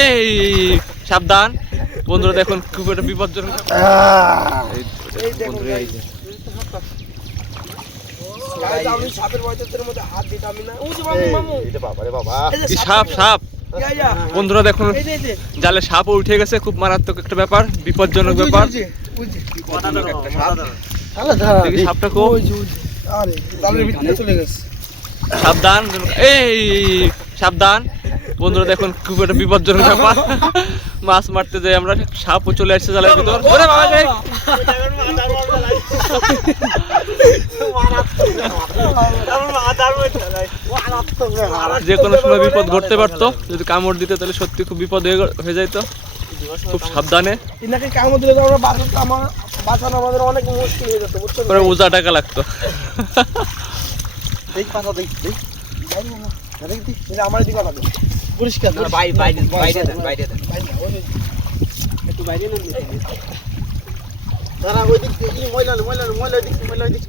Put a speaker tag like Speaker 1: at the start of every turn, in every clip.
Speaker 1: এই সাবধান। বন্ধুরা দেখুন খুব একটা বিপজ্জনক। বন্ধুরা, এই যে। বন্ধুরা দেখুন। জালে সাপ উঠে গেছে খুব মারাত্মক একটা ব্যাপার বিপজ্জনক ব্যাপার। সাপটা। সাবধান এই সাবধান। বন্ধুরা দেখুন খুব একটা বিপজ্জনক ব্যাপার। মাছ মারতে যাই আমরা সাপও চলে আসছে জালের ভিতর। ওরে বাবা রে! যে কোনো সময় বিপদ ঘটতে পারতো। যদি কামড় দিতে তাহলে সত্যি খুব বিপদ হয়ে যাইতো। খুব সাবধানে।
Speaker 2: ইনাকে কামড় দিলে আমরা বাঁচাতে আমার বাঁচানো আমাদের অনেক মুশকিল হয়ে যেত বুঝছ
Speaker 1: ওজা টাকা লাগতো।
Speaker 3: দেখ পাতা দেখ দেখ।
Speaker 2: আমার দিকে পাঠাবে পরিষ্কার
Speaker 4: বাইরে বাইরে বাইরে দেন বাইরে দেন
Speaker 2: একটু বাইরে নিয়ে
Speaker 3: তারা ওই দিক দিয়ে ময়লা ময়লা ময়লা দিক ময়লা দিক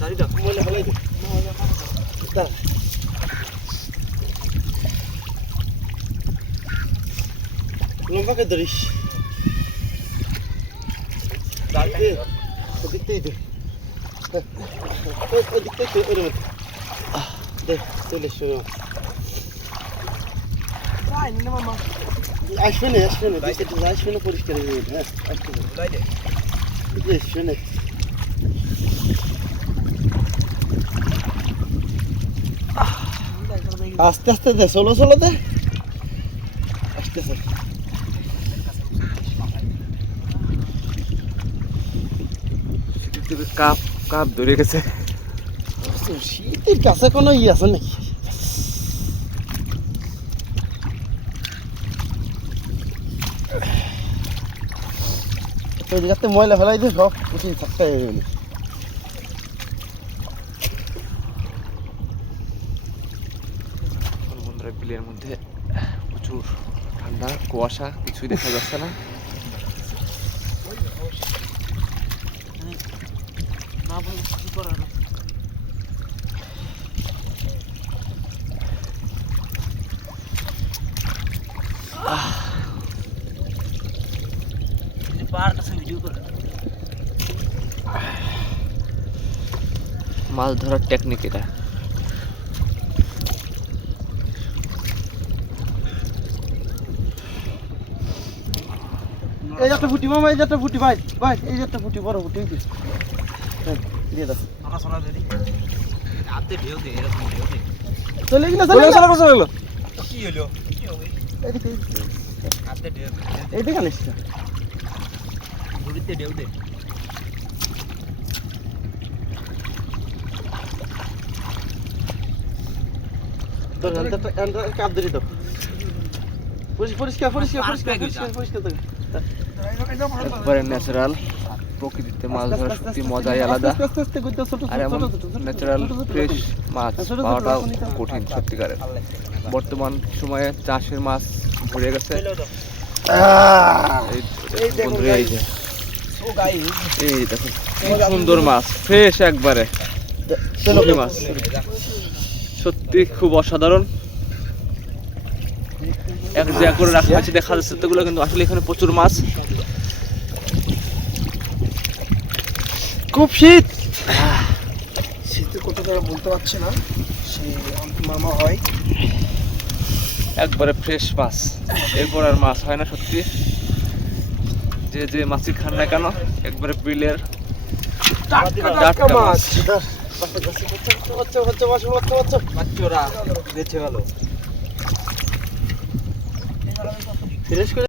Speaker 4: দাঁড়িয়ে
Speaker 3: ময়লা ফেলাই দে লম্বা কে ধরিস ওদিক থেকে দে ওদিক থেকে ওর মধ্যে দে চলে শোনো
Speaker 2: যাই না মামা
Speaker 3: আসবে না আসবে না আসবে না পরিষ্কার হয়ে যাবে হ্যাঁ আসবে না
Speaker 4: বাইরে
Speaker 3: আসবে না আস্তে আস্তে দে সোলো সোলো দে আস্তে আস্তে
Speaker 1: কাপ কাপ ধরে গেছে
Speaker 3: শীতের কাছে কোনো ই আছে নাকি? ওই জায়গাতে ময়লা ফেলাই দিয়ে সব উঠে থাকতে হবে
Speaker 1: বিলের মধ্যে প্রচুর ঠান্ডা কুয়াশা কিছুই দেখা যাচ্ছে না।
Speaker 4: না বলে কি করার পাহাড় কাছে ভিডিও করে
Speaker 1: মাছ ধরার টেকনিক এটা।
Speaker 3: এই একটা ফুটি মামা এই যে একটা ফুটি ভাই ভাই এই যে একটা ফুটি বড় ফুটি দিয়ে দাও
Speaker 4: মাথা সরা দে দি হাতে ঢেউ দে এরকম ঢেউ দে
Speaker 3: চলে গেলে চলে গেলে।
Speaker 4: কি হলো কি হবে
Speaker 3: এদিকে।
Speaker 4: হাতে ঢেউ ঢেউ দে।
Speaker 1: ন্যাচারাল প্রকৃতিতে মাছ ধরা সত্যি মজাই আলাদা। আর এমন ন্যাচারাল ফ্রেশ মাছ কঠিন সত্যিকারের। বর্তমান সময়ে চাষের মাছ ভরে গেছে। এই বন্ধুরা, এই যে এই সুন্দর মাছ ফ্রেশ একবারে। মাছ। সত্যি খুব অসাধারণ। এক জায়গা করে রাখা আছে দেখা যাচ্ছে তোগুলো কিন্তু আসলে এখানে প্রচুর মাছ। খুব শীত!
Speaker 2: শীতে কত তারা বলতে পারছে না। সে মামা হয়।
Speaker 1: একবারে ফ্রেশ মাছ। এরপর আর মাছ হয় না সত্যি। যে যে মাছই খান না কেন একবারে বিলের
Speaker 2: টাটকা মাছ
Speaker 4: বেঁচে
Speaker 3: করে